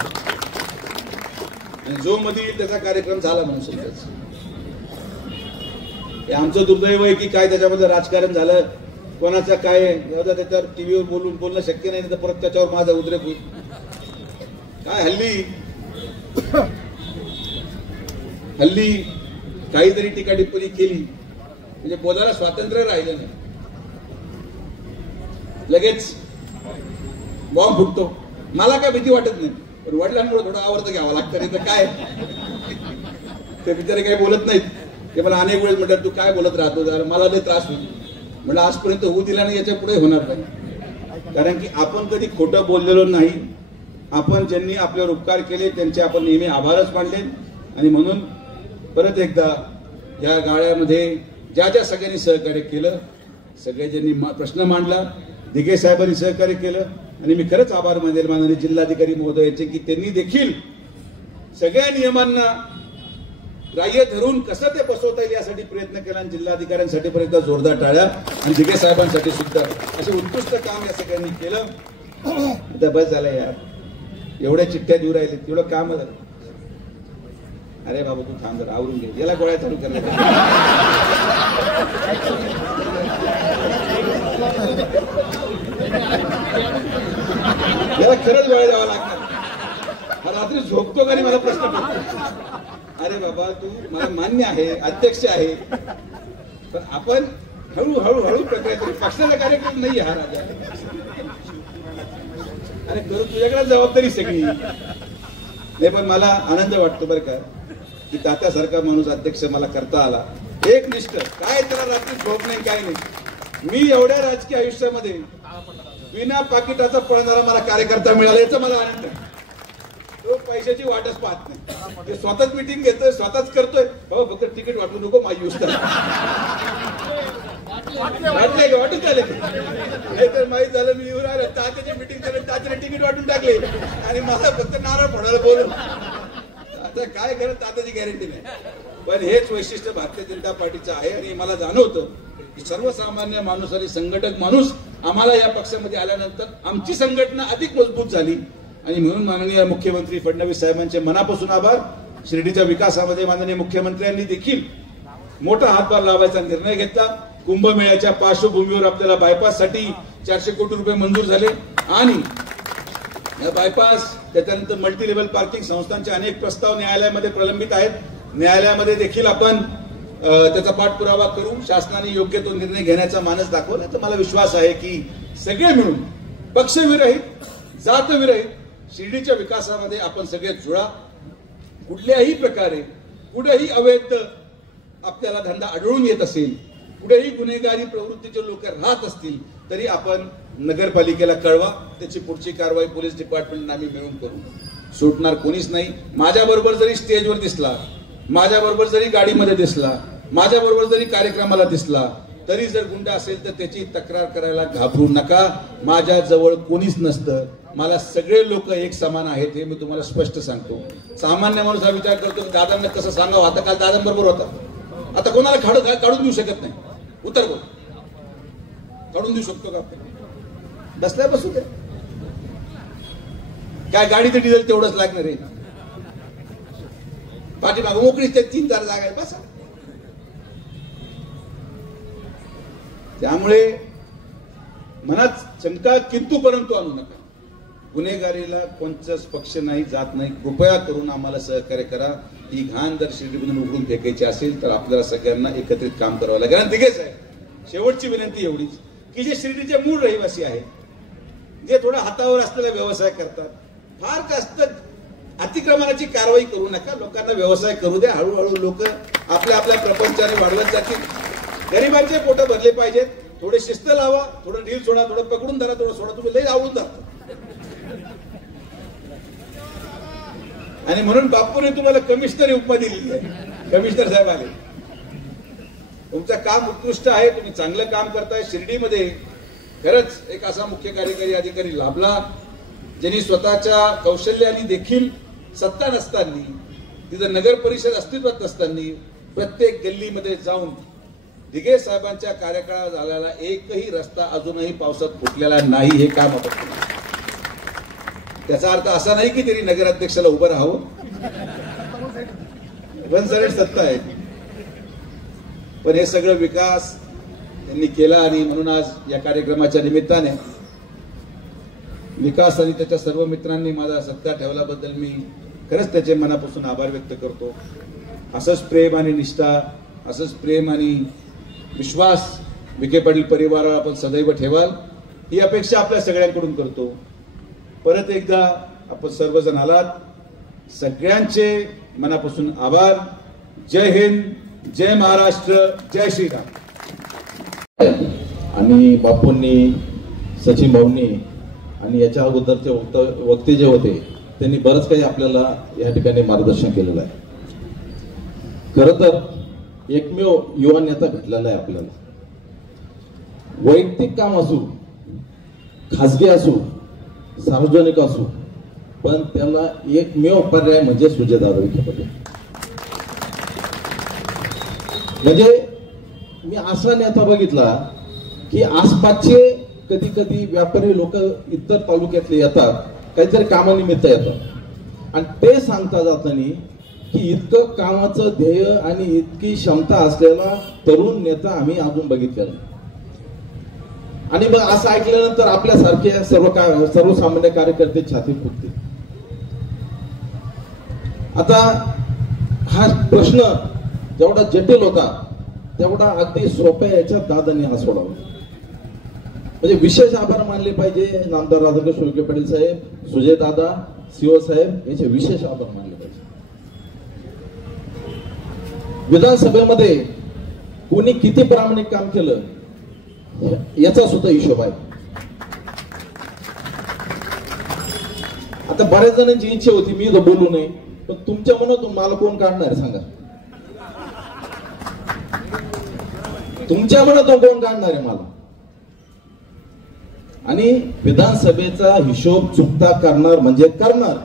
आणि जो मध्ये त्याचा कार्यक्रम झाला म्हणून समजायचं. हे आमचं दुर्दैव आहे की काय त्याच्यामध्ये राजकारण झालं. कोणाचं काय त्याच्यावर टीव्हीवर बोलणं शक्य नाही. तर परत त्याच्यावर माझा उद्रेक होईल. काय हल्ली काहीतरी टीका टिप्पणी केली म्हणजे बोलायला स्वातंत्र्य राहिलं नाही, लगेच बॉम्ब फुटतो. मला काय भीती वाटत नाही, पण वडिलांमुळे थोडं आवर्त घ्यावं लागतं, नाही तर काय ते बिचारे काही बोलत नाहीत. ते मला अनेक वेळेस म्हणतात तू काय बोलत राहतो, जरा मला लय त्रास होईल. म्हणजे आजपर्यंत होऊ दिला नाही, याच्या पुढे होणार नाही. कारण की आपण कधी खोटं बोललेलो नाही. आपण ज्यांनी आपल्यावर उपकार केले त्यांचे आपण नेहमी आभारच मानले. आणि म्हणून परत एकदा या गाळ्यामध्ये ज्या ज्या सगळ्यांनी सहकार्य केलं, सगळे ज्यांनी प्रश्न मांडला, दिघे साहेबांनी सहकार्य केलं, आणि मी खरंच आभार मानेल माननीय जिल्हाधिकारी महोदयाचे की त्यांनी देखील सगळ्या नियमांना ग्राह्य धरून कसं ते बसवता येईल यासाठी प्रयत्न केला. आणि जिल्हाधिकाऱ्यांसाठी पण एकदा जोरदार टाळ्या, आणि दिघे साहेबांसाठी सुद्धा असे उत्कृष्ट काम या सगळ्यांनी केलं. आता बस झालं यार, एवढ्या चिठ्ठ्या देऊ राहिले, तेवढं काम झालं. अरे बाबा तू थांब जरा, आवरून घे, याला गोळ्या चालू करण्यात. याला खरंच गोळ्या द्यावा लागणार. हा रात्री झोपतो का नाही मला प्रश्न पडतो. अरे बाबा तू, मला मान्य आहे, अध्यक्ष आहे, पण आपण हळूहळू हळू प्रक्रिया करू. पक्षाचा कार्यक्रम नाही हा राजा. अरे करू, तुझ्याकडे जबाबदारी सगळी नाही. पण मला आनंद वाटतो बरं का की तात्यासारखा माणूस अध्यक्ष मला करता आला. एक निष्ठ, काय त्याला रात्री झोप नाही, काय नाही. मी एवढ्या राजकीय आयुष्यामध्ये विना पाकिटाचा पळणारा मला कार्यकर्ता मिळाला, याचा मला आनंद आहे. तो पैशाची वाटच पाहत नाही, ते स्वतःच मिटिंग घेतोय, स्वतःच करतोय. हो फक्त तिकीट वाटू नको, माझी युस्त वाटलंय का, वाटून झाले नाही तर माहीत झालं मी येऊन आलं, तात्याची मिटिंग केलं, तात्याने तिकीट वाटून टाकले आणि मला फक्त नारळ फोडायला बोलून. आता काय करत, तात्याची गॅरंटी नाही. पण हेच वैशिष्ट्य भारतीय जनता पार्टीचं आहे. आणि मला जाणवतं की सर्वसामान्य माणूस आणि संघटक माणूस आम्हाला या पक्षामध्ये आल्यानंतर आमची संघटना अधिक मजबूत झाली. आणि म्हणून माननीय मुख्यमंत्री फडणवीस साहेबांचे मनापासून आभार. शिर्डीच्या विकासामध्ये माननीय मुख्यमंत्र्यांनी देखील मोठा हातभार लावायचा निर्णय घेतला. कुंभमेळ्याच्या पार्श्वभूमीवर आपल्याला बायपाससाठी 400 कोटी रुपये मंजूर झाले. आणि या बायपास, त्याच्यानंतर मल्टी लेव्हल पार्किंग, संस्थांचे अनेक प्रस्ताव न्यायालयामध्ये प्रलंबित आहेत. न्यायालयामध्ये देखील आपण त्याचा पाठपुरावा करू. शासनाने योग्य तो निर्णय घेण्याचा मानस दाखवला. तर मला विश्वास आहे की सगळे मिळून, पक्षविरहित, जातविरहित शिर्डीच्या विकासामध्ये आपण सगळे जुळा. कुठल्याही प्रकारे कुठेही अवैध आपल्याला धंदा आढळून येत असेल, कुठेही गुन्हेगारी प्रवृत्तीचे लोक राहत असतील, तरी आपण नगरपालिकेला कळवा. त्याची पुढची कारवाई पोलीस डिपार्टमेंटने आम्ही मिळून करू. सुटणार कोणीच नाही. माझ्याबरोबर जरी स्टेजवर दिसला, माझ्याबरोबर जरी गाडीमध्ये दिसला, माझ्याबरोबर जरी कार्यक्रमाला दिसला, तरी जर गुंड असेल तर त्याची तक्रार करायला घाबरू नका. माझ्या जवळ कोणीच नसतं. मला सगळे लोक एक समान आहेत, हे मी तुम्हाला स्पष्ट सांगतो. सामान्य माणूस हा विचार करतो की दादांना कसं सांगावं. आता काल दादांबरोबर होता, आता कोणाला काढून देऊ शकत नाही. उत्तर बोल, काढून देऊ शकतो का आपण? बसल्या बसू दे. काय गाडीचं डिझेल तेवढंच लागणार आहे. पाठीमागं मोकळीच त्या 3-4 जागा आहे, बसा. त्यामुळे मनात शंका किंतु परंतु आणू नका. गुन्हेगारीला कोणताच पक्ष नाही, जात नाही. कृपया करून आम्हाला सहकार्य करा. ही घाण जर शिर्डीमधून उघडून फेकायची असेल तर आपल्याला सगळ्यांना एकत्रित काम करावं लागेल. आणि तिघेच आहे. शेवटची विनंती एवढीच की जे शिर्डीचे मूळ रहिवासी आहेत, जे थोडा हातावर असलेला व्यवसाय करतात, फार जास्त अतिक्रमणाची कारवाई करू नका. लोकांना व्यवसाय करू द्या. हळूहळू लोक आपल्या आपल्या प्रपंचाने वाढवत जातील. गरिबांचे पोट भरले पाहिजेत. थोडे शिस्त लावा, थोडं ढील सोडा, थोडं पकडून धरा, थोडं सोडा. तुम्ही लई आवडून धरता. आणि म्हणून बापूने तुम्हाला कमिशनर उपाधी दिली आहे. कमिशनर साहेब आले. तुमचं काम उत्कृष्ट आहे, तुम्ही चांगलं काम करताय. शिर्डीमध्ये खरंच एक असा मुख्य कार्यकारी अधिकारी लाभला ज्यांनी स्वतःच्या कौशल्याने देखील सत्ता नसताना, तिथं नगर परिषद अस्तित्वात नसताना प्रत्येक गल्लीमध्ये जाऊन दिघे साहेबांच्या कार्यकाळात झालेला एकही रस्ता अजूनही पावसात फुटलेला नाही. हे काम आपण केलं. त्याचा अर्थ असा नाही की तरी नगराध्यक्षाला उभं राहावं. रणसरेट सत्ता आहे, पण हे सगळं विकास त्यांनी केला. आणि म्हणून आज या कार्यक्रमाच्या निमित्ताने विकास आणि त्याच्या सर्व मित्रांनी माझा सत्कार ठेवल्याबद्दल मी खरंच त्याचे मनापासून आभार व्यक्त करतो. असंच प्रेम आणि निष्ठा, असंच प्रेम आणि विश्वास विखे पाटील परिवारावर आपण सदैव ठेवाल ही अपेक्षा आपल्या सगळ्यांकडून करतो. परत एकदा आपण सर्वजण आलात, सगळ्यांचे मनापासून आभार. जय हिंद, जय महाराष्ट्र, जय श्रीराम. आणि बापूंनी, सचिन भाऊंनी आणि याच्या अगोदरचे वक्ते जे होते त्यांनी बरंच काही आपल्याला या ठिकाणी मार्गदर्शन केलेलं आहे. खरं तर एकमेव युवा नेता भेटलेला आहे आपल्याला. वैयक्तिक काम असू, खासगी असू, सार्वजनिक असू, पण त्याला एकमेव पर्याय म्हणजे सुजयदादा विखे पाटील. म्हणजे मी असा नेता बघितला की आसपासचे कधी कधी व्यापारी लोक इतर तालुक्यातले येतात, काहीतरी कामानिमित्त येतात आणि ते सांगता जाताना की इतकं कामाचं ध्येय आणि इतकी क्षमता असलेला तरुण नेता आम्ही अजून बघितलेला. आणि मग असं ऐकल्यानंतर आपल्यासारखे सर्वसामान्य कार्यकर्ते छाती फुटते. आता हा प्रश्न जेवढा जटिल होता तेवढा अगदी सोप्या याच्यात दादांनी हा सोडवला. म्हणजे विशेष आभार मानले पाहिजे नामदार राधाकृष्ण विखे पाटील साहेब, सुजय दादा, सीओ साहेब याचे विशेष आभार मानले पाहिजे. विधानसभेमध्ये कोणी किती प्रामाणिक काम केलं याचा सुद्धा हिशोब आहे. आता बऱ्याच जणांची इच्छा होती मी तर बोलू नये, पण तुमच्या मनातून मला कोण काढणार सांगा? तुमच्या मनातून कोण काढणार आहे मला? आणि विधानसभेचा हिशोब चुकता करणार म्हणजे करणार.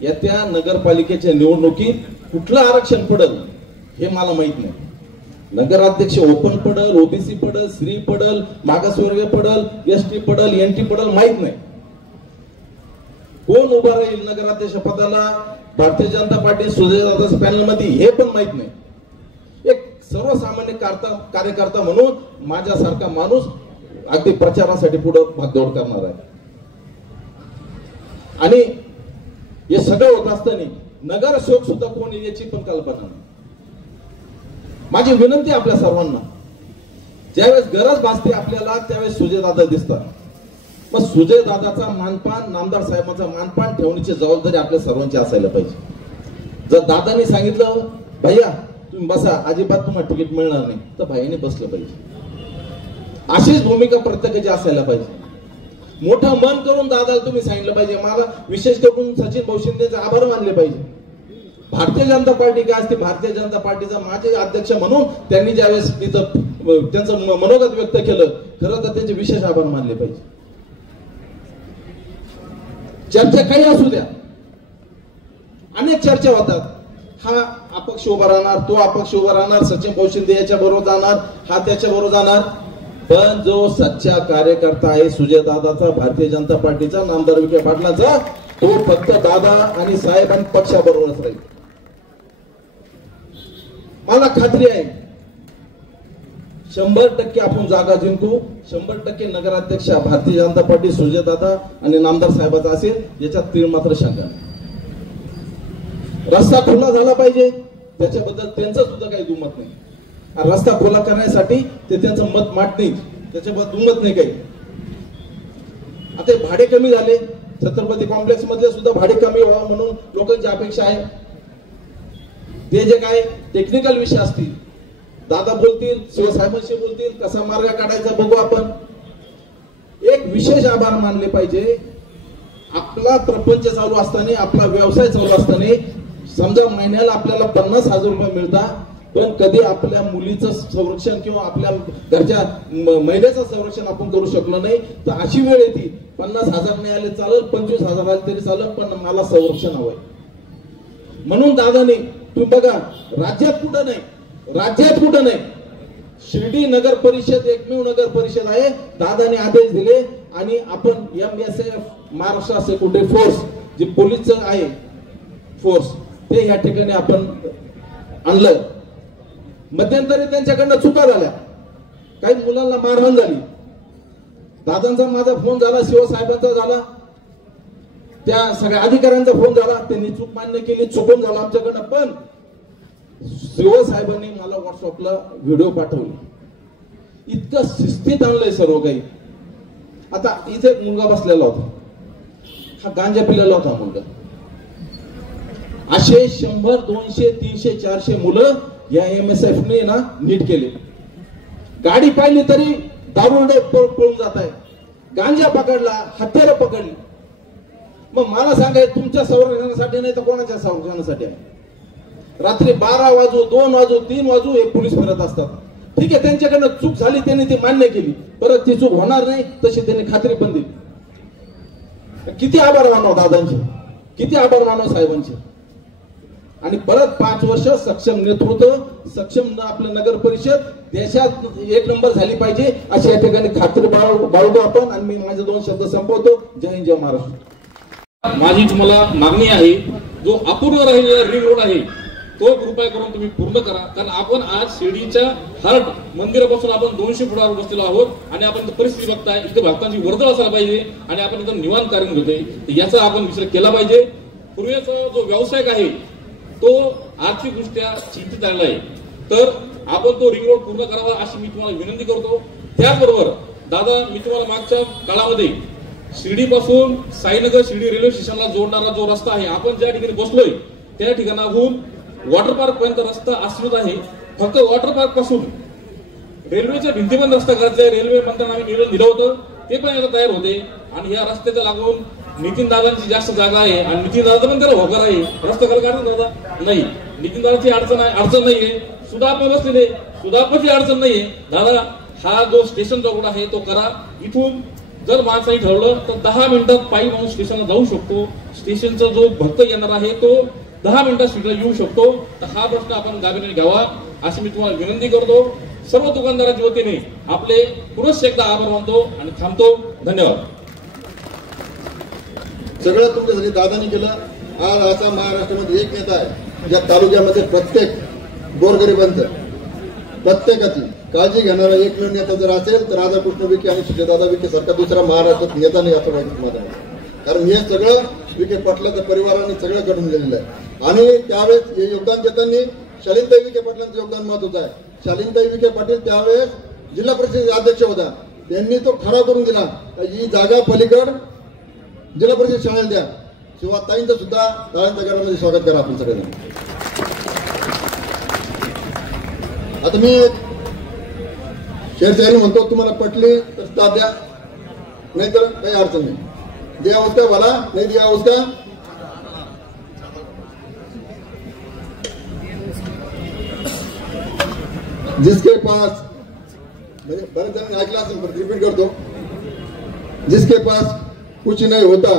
येत्या नगरपालिकेच्या निवडणुकीत कुठलं आरक्षण पडल हे मला माहित नाही. नगराध्यक्ष ओपन पडल, ओबीसी पडल, स्त्री पडल, मागासवर्गीय पडल, एसटी पडल, एनटी पडल माहित नाही. कोण उभा राहील नगराध्यक्ष पदाला भारतीय जनता पार्टी सुजयदादाच्या पॅनल मध्ये हे पण माहित नाही. एक सर्वसामान्य कार्यकर्ता म्हणून माझ्यासारखा माणूस अगदी प्रचारासाठी पुढे भागदौड करणार आहे. आणि हे सगळं होत असताना नगरसेवक सुद्धा कोण याची पण कल्पना नाही. माझी विनंती आपल्या सर्वांना, ज्यावेळेस गरज भासते आपल्याला त्यावेळेस सुजयदादा दिसतात. मग सुजयदादाचा मानपान, नामदार साहेबांचा मानपान ठेवण्याची जबाबदारी आपल्या सर्वांची असायला पाहिजे. जर दादांनी सांगितलं भैया तुम्ही बसा, अजिबात तुम्हाला तिकीट मिळणार नाही, तर भाईने बसलं पाहिजे. अशीच भूमिका प्रत्येकाची असायला पाहिजे. मोठं मन करून दादाला तुम्ही सांगितलं पाहिजे. मला विशेष करून सचिन भाऊ शिंदेचे आभार मानले पाहिजे. भारतीय जनता पार्टी काय असते, भारतीय जनता पार्टीचा माझे अध्यक्ष म्हणून त्यांनी ज्यावेळेस तिथं त्यांचं मनोगत व्यक्त केलं, खरं तर त्यांचे विशेष आभार मानले पाहिजे. चर्चा काही असू द्या, अनेक चर्चा होतात. हा अपक्ष उभा राहणार, तो अपक्ष उभा राहणार, सचिन भाऊ शिंदे याच्या बरोबर जाणार, हा त्याच्या बरोबर जाणार. पण जो सच्चा कार्यकर्ता आहे सुजयदादाचा, भारतीय जनता पार्टीचा, नामदार विखे पाटलांचा, तो फक्त दादा आणि साहेब आणि पक्षाबरोबरच राहील. मला खात्री आहे 100% आपण जागा जिंकू. 100% नगराध्यक्ष भारतीय जनता पार्टी सुजयदादा आणि नामदार साहेबाचा असेल, याच्यात तीळ मात्र शंका नाही. रस्ता खुला झाला पाहिजे, त्याच्याबद्दल त्यांचं सुद्धा काही दुमत नाही. रस्ता खुला करण्यासाठी ते त्यांचं मत मांड नाही, त्याच्याबद्दल दुमत नाही काही. आता भाडे कमी झाले, छत्रपती कॉम्प्लेक्स मध्ये सुद्धा भाडे कमी व्हावं म्हणून लोकांची अपेक्षा आहे. ते जे काय टेक्निकल विषय असतील, दादा बोलतील, शिवसाहेबांशी बोलतील, कसा मार्ग काढायचा बघू आपण. एक विशेष आभार मानले पाहिजे. आपला प्रपंच चालू असताना, आपला व्यवसाय चालू असताना, समजा महिन्याला आपल्याला 50,000 रुपये मिळतात, पण कधी आपल्या मुलीचं संरक्षण किंवा आपल्या घरच्या महिलेचं संरक्षण आपण करू शकलो नाही. तर अशी वेळ येते 50,000 नाही आले चालेल, 25,000 आले तरी चालेल, पण मला संरक्षण हवंय. म्हणून दादाने तुम्ही बघा, राज्यात कुठं नाही, शिर्डी नगर परिषद एकमेव नगर परिषद आहे. दादाने आदेश दिले आणि आपण MSF महाराष्ट्र सिक्युरिटी फोर्स जे पोलीसचं आहे फोर्स, ते या ठिकाणी आपण आणलं. मध्यंतरी त्यांच्याकडनं चुका झाल्या, काही मुलांना मारहाण झाली. दादांचा माझा फोन झाला, शिवसाहेबांचा झाला, त्या सगळ्या अधिकाऱ्यांचा फोन झाला. त्यांनी चूक मान्य केली, चुकून झाला आमच्याकडनं. पण शिवसाहेबांनी मला व्हॉट्सअपला व्हिडिओ पाठवले, इतकं शिस्तीत आणलंय सर्व काही. आता इथे एक मुलगा बसलेला होता, हा गांजा पिलेला होता मुलगा. असे 100, 200, 300, 400 मुलं या MSF ने ना नीट केले. गाडी पाहिली तरी दारुडे पळून जात आहे, गांजा पकडला, हत्यारं पकडली. मग मला सांगाय तुमच्या संरक्षणासाठी नाही तर कोणाच्या संरक्षणासाठी आहे? रात्री 12 वाजू, 2 वाजू, 3 वाजू हे पोलीस फिरत असतात. ठीक आहे, त्यांच्याकडनं चूक झाली, त्यांनी ती मान्य केली, परत ती चूक होणार नाही तशी त्यांनी खात्री पण दिली. किती आभार मानव दादांचे, किती आभार मानव साहेबांचे. आणि परत 5 वर्ष सक्षम नेतृत्व, सक्षम आपलं नगर परिषद देशात 1 नंबर झाली पाहिजे अशी या ठिकाणी खात्री बाळगतो आपण. आणि मी माझे 2 शब्द संपवतो. जय हिंद, जय महाराष्ट्र. माझी तुम्हाला मागणी आहे, जो अपूर्ण राहिलेला रिंग रोड आहे तो कृपया करून तुम्ही पूर्ण करा. कारण आपण आज शिर्डीच्या हार्ट मंदिरापासून आपण 200 फुटावर बसलेलो आहोत आणि आपण परिस्थिती बघताय, इथे भक्तांची वर्दळ असायला पाहिजे आणि आपण इथं निवांत कार्य घेतोय. याचा आपण विचार केला पाहिजे. पूर्वीचा जो व्यावसायिक आहे तो आर्थिकदृष्ट्या चिंतित झालेला आहे, तर आपण तो रिंग रोड पूर्ण करावा अशी मी तुम्हाला विनंती करतो. त्याचबरोबर दादा, मी तुम्हाला मागच्या काळामध्ये शिर्डीपासून साईनगर शिर्डी रेल्वे स्टेशनला जोडणारा जो रस्ता आहे, आपण ज्या ठिकाणी बसलोय त्या ठिकाणाहून वॉटर पार्क पर्यंत रस्ता आश्रित आहे. फक्त वॉटर पार्क पासून रेल्वेच्या भिंतीपर्यंत रस्ता करायचा आहे. रेल्वे मंत्र्यांना आम्ही निवेदन दिलं होतं, ते पण आता तयार होते. आणि या रस्त्याच्या लागून नितीन दादांची जास्त जागा आहे आणि नितीन दादा पण त्याला होकार आहे. रस्ता करायला काढतो दादा नाही, नितीन दादाची अडचण नाहीये. सुधाप बसलेले, सुधापाची अडचण नाहीये. दादा, हा जो स्टेशनचा रोड आहे तो करा. इथून जर माणसाने ठरवलं तर 10 मिनिटात पायी माणूस स्टेशनला जाऊ शकतो. स्टेशनचा जो भक्त येणार आहे तो 10 मिनिटात स्टेशनला येऊ शकतो. तर हा प्रश्न आपण गांभीर्याने घ्यावा अशी मी तुम्हाला विनंती करतो. सर्व दुकानदारांच्या वतीने आपले पुनश्च एकदा आभार मानतो आणि थांबतो. धन्यवाद. सगळं तुमच्यासाठी दादानी केलं. आज असा महाराष्ट्रामध्ये एक नेता आहे ज्या तालुक्यामध्ये प्रत्येक गोरगरिबांचं, प्रत्येकाची काळजी घेणारा एकमेव नेता जर असेल तर राधाकृष्ण विखे आणि सुजयदादा विखे सारखा दुसरा महाराष्ट्रात नेता नाही असं माहिती माझं. कारण हे सगळं विखे पाटलाच्या परिवाराने सगळं घडून दिलेलं आहे. आणि त्यावेळेस हे योगदान देताना शालीनताई विखे पाटलांचं योगदान महत्वाचं आहे. शालीनताई विखे पाटील त्यावेळेस जिल्हा परिषद अध्यक्ष होता. त्यांनी तो ठराव करून दिला ही जागा पलीकड जिल्हा परिषद शाळेला द्या. शिवाताईंचं सुद्धा टाळ्यांच्या घरामध्ये स्वागत करा आपण सगळ्यांनी. आता मी शेरशाही म्हणतो, तुम्हाला पटली तर साथ द्या, नाहीतर काही अडचण नाही. दिया उसका भला, नहीं दिया उसका जिसके पास, म्हणजे बरेच जण ऐकलं असेल पण रिपीट करतो, जिसके पास कुछ नहीं होता,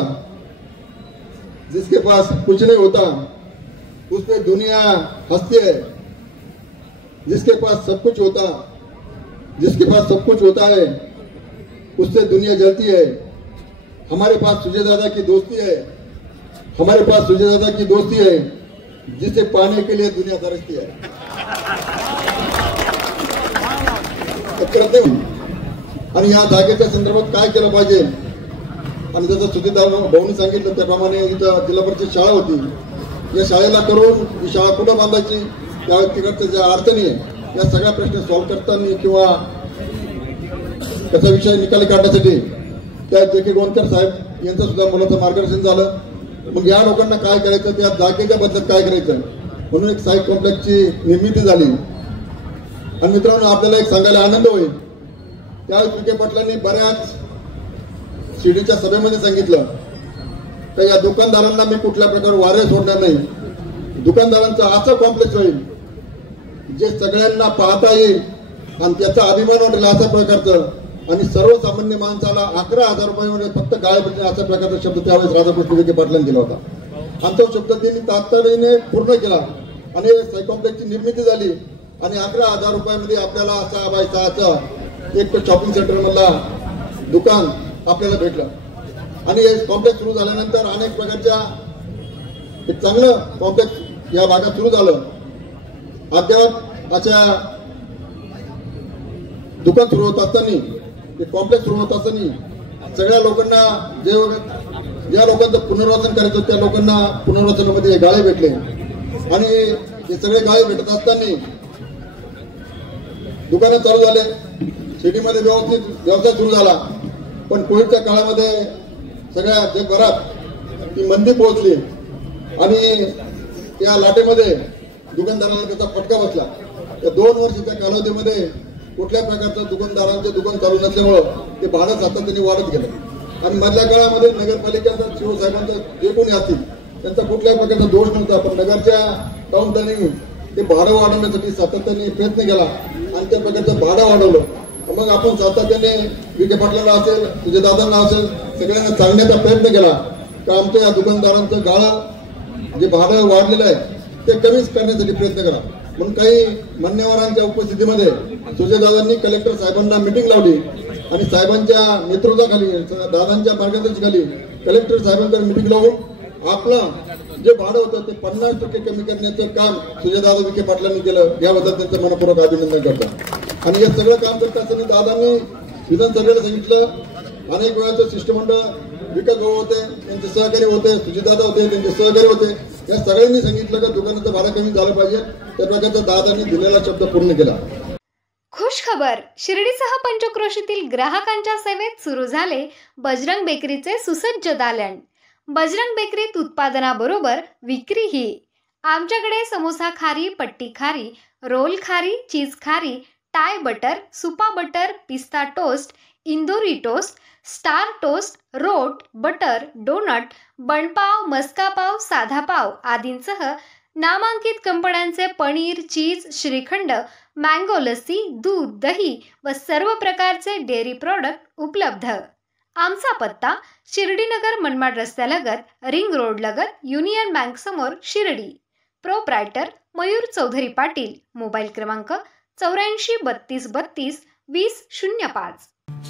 जिसके पास कुछ नहीं होता उस पे दुनिया हंसती है. जिसके पास सब कुछ होता, जिसके पास सब कुछ होता है उससे दुनिया जलती है. हमारे पास सुजय दादा की दोस्ती है, हमारे पास सुजय दादा की दोस्ती है जिसे पाने के लिए दुनिया तरसती है. आणि या जागेच्या संदर्भात काय केलं पाहिजे, आणि जसं सुधीरदार भाऊनी सांगितलं त्याप्रमाणे इथं जिल्हा परिषद शाळा होती. या शाळेला करून ही शाळा कुठं बांधायची, त्या तिकडच्या ज्या अडचणी आहे या सगळ्या प्रश्न सॉल्व्ह करताना किंवा त्याचा विषय निकाली काढण्यासाठी त्या जे के गोंदकर साहेब यांचं सुद्धा मुलाचं मार्गदर्शन झालं. मग या लोकांना काय करायचं, त्या जागेच्या बदल्यात काय करायचं म्हणून एक साई कॉम्प्लेक्सची निर्मिती झाली. आणि मित्रांनो, आपल्याला एक सांगायला आनंद होईल, त्यावेळेस विखे पाटलांनी बऱ्याच शिर्डीच्या सभेमध्ये सांगितलं तर या दुकानदारांना मी कुठल्या प्रकारे वारे सोडणार नाही. दुकानदारांचं असं कॉम्प्लेक्स होईल जे सगळ्यांना पाहता येईल आणि त्याचा अभिमान वाटेल अशा प्रकारचं, आणि सर्वसामान्य माणसाला 11,000 रुपये फक्त गाळे भेटणे अशा प्रकारचा शब्द त्यावेळेस राधाकृष्ण विखे पाटलांनी दिला होता. आणि तो शब्द त्यांनी तातडीने पूर्ण केला आणि साई कॉम्प्लेक्सची निर्मिती झाली. आणि 11,000 रुपयामध्ये आपल्याला 6 बाय 6चं एक शॉपिंग सेंटर मधला दुकान आपल्याला भेटलं. आणि हे कॉम्प्लेक्स सुरू झाल्यानंतर अनेक प्रकारच्या एक चांगलं कॉम्प्लेक्स या भागात सुरू झालं. अद्याप अशा दुकान सुरू होत असताना, कॉम्प्लेक्स सुरू होत असताना सगळ्या लोकांना ज्या लोकांचं पुनर्वसन करायचं त्या लोकांना पुनर्वसनामध्ये गाळे भेटले. आणि हे सगळे गाळे भेटत असताना दुकानं चालू झाले, सिटीमध्ये व्यवस्थित व्यवसाय सुरू झाला. पण कोविडच्या काळामध्ये सगळ्या जगभरात ती मंदी पोहोचली आणि त्या लाटेमध्ये दुकानदारांना त्याचा फटका बसला. या 2 वर्षाच्या कालावधीमध्ये कुठल्या प्रकारचं दुकानदारांचे दुकान चालू नसल्यामुळं ते भाडं सातत्याने वाढत गेलं. आणि मधल्या काळामध्ये नगरपालिकेचा शिवसाहेबांचा जे कोणी असतील त्यांचा कुठल्याही प्रकारचा दोष नव्हता, पण नगरच्या काउंटरने ते भाडं वाढवण्यासाठी सातत्याने प्रयत्न केला आणि त्या प्रकारचं भाडं वाढवलं. मग आपण सातत्याने विखे पाटलांना असेल, तुझ्या दादांना असेल, सगळ्यांना सांगण्याचा प्रयत्न केला का आमच्या दुकानदारांचं गाळं जे भाडं वाढलेलं आहे ते कमीच करण्यासाठी प्रयत्न करा. म्हणून काही मान्यवरांच्या उपस्थितीमध्ये सुजयदादांनी कलेक्टर साहेबांना मिटिंग लावली आणि साहेबांच्या नेतृत्वाखाली, दादांच्या मार्गदर्शनाखाली कलेक्टर साहेबांकडे मिटिंग लावून आपलं जे भाडं होतं ते 50% कमी करण्याचं काम सुजयदादा विखे पाटलांनी केलं. याबद्दल त्यांचं मनपूर्वक अभिनंदन करतो. आणि हे सगळं काम करत असताना दादांनी विधानसभेला सांगितलं, अनेक वेळाचं शिष्टमंडळ विकास भाऊ होते, त्यांचे सहकारी होते, सुजितदादा होते, त्यांचे सहकारी होते, या सगळ्यांनी सांगितलं की दुकानाचं भाडं कमी झालं पाहिजे. त्या प्रकारचा दादांनी दिलेला शब्द पूर्ण केला. खुश खबर, शिर्डीसह पंचक्रोशीतील ग्राहकांच्या सेवेत सुरू झाले बजरंग बेकरीचे सुसज्ज दालन. बजरंग बेकरीत उत्पादनाबरोबर विक्रीही. आमच्याकडे समोसा खारी, पट्टी खारी, रोल खारी, चीज खारी, टाय बटर, सुपा बटर, पिस्ता टोस्ट, इंदोरी टोस्ट, स्टार टोस्ट, रोट, बटर, डोनट, बनपाव, मस्का पाव, साधा पाव आदींसह नामांकित कंपन्यांचे पनीर, चीज, श्रीखंड, मँगो लस्सी, दूध, दही व सर्व प्रकारचे डेअरी प्रॉडक्ट उपलब्ध. आमचा पत्ता शिर्डीनगर मनमाड रस्त्यालगत, रिंग रोड लगत, युनियन बँक समोर, शिर्डी. प्रोप्रायटर मयूर चौधरी पाटील. मोबाईल क्रमांक 84 32 32 20 05.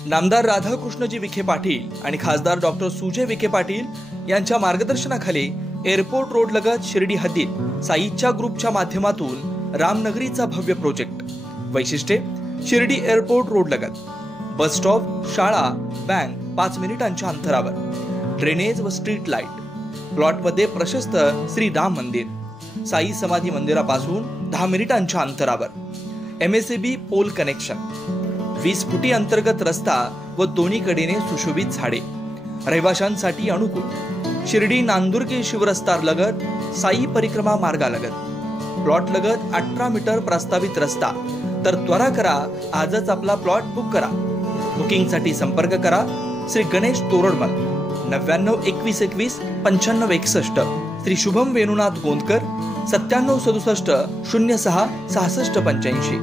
नामदार राधाकृष्णजी विखे पाटील आणि खासदार डॉक्टर सुजय विखे पाटील यांच्या मार्गदर्शनाखाली एअरपोर्ट रोड लगत शिर्डी हद्दीत साईच्या ग्रुपच्या माध्यमातून रामनगरीचा भव्य प्रोजेक्ट. वैशिष्ट्ये: शिर्डी एअरपोर्ट रोड लगत, बस स्टॉप, शाळा, बँक 5 मिनिटांच्या अंतरावर, ड्रेनेज व स्ट्रीट लाईट. प्लॉटमध्ये प्रशस्त श्री राम मंदिर, साई समाधी मंदिरापासून 10 मिनिटांच्या अंतरावर, MSAB पोल कनेक्शन, 20 फुटी अंतर्गत रस्ता व दोन्ही कडेने सुशोभित झाडे, रहिवाशांसाठी अनुकूल. शिर्डी नांदुर्गे शिवरस्ता लगत, साई परिक्रमा मार्गालगत. प्लॉट लगत 18 मीटर प्रस्तावित रस्ता. तर त्वरा करा, आजच आपला प्लॉट बुक करा. बुकिंगसाठी संपर्क करा श्री गणेश तोरडमल 99 21 21 95 61, श्री शुभम वेणुनाथ गोंदकर 97 67 06 66 85.